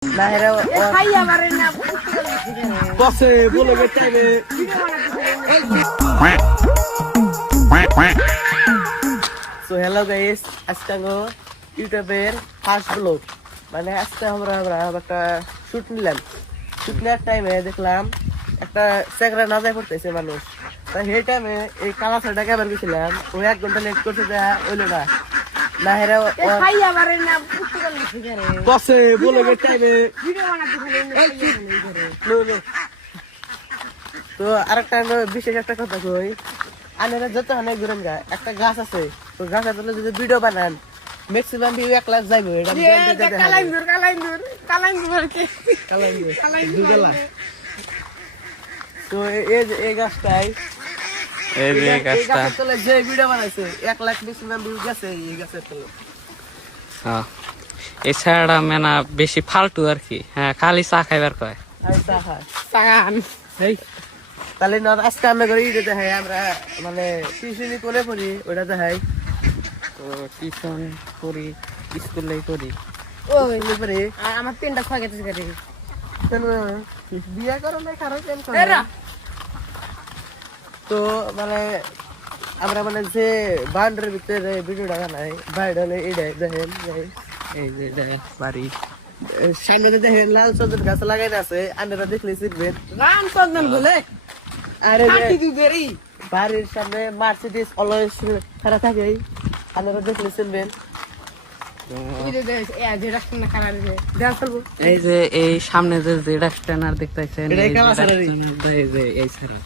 So hello guys, আজকে ইউটিউবের first blog মানে আজকে আমরা একটা শুট নিলাম। শুট নেওয়ার টাইমে দেখলাম একটা চেকরা নাজায় পড়তেছে মানুষ। তাই সেই টাইমে এই কালা শাড়িটা কেবার গেছিলাম, ওই 1 ঘন্টা লেট করতে দেয়া হইলো না। না হেরা বসে বলে টাইমে তো আরেকটা বিশেষ একটা কথা কই, আনেরা যত হানে ঘুরেন গা একটা গাছ আছে, তো গাছের তলে যদি ভিডিও বানান ম্যাক্সিমাম ভিউ 1 লাখ যাইবো। এটা তো এই গাছটাই তলে যে ভিডিও বানাইছে 1 লাখ ম্যাক্সিমাম ভিউ গেছে এই গাছের তলে। এছাড়া মেনা বেশি ফালতু আর কি। হ্যাঁ, খালি চা খাইবার কয়। তাহলে আজকে আমরা করে যেতে হয়, আমরা মানে টিউশনি করে পড়ি ওটা দেখাই। তো টিউশন করি, স্কুলে করি। আমার 3টা ছয় গেছে বিয়া করো না খারাপ তো মানে আমরা মানে যে বাউন্ডারির ভিতরে ভিডিওটা বানাই বাইরে হলে এইটাই দেখেন, এই যে বাড়ি সামনে দেখেন লাল চন্দন গাছ লাগাই আছে, আপনারা দেখলে চিনবেন রাম চন্দন বলে। আরে বাড়ির সামনে মার্সিডিজ অলওয়েজ খারাপ থাকে, আপনারা দেখলে চিনবেন। এই যে এই সামনে যে রেস্টুরেন্ট দেখতেছেন, এই যে এই ছাড়া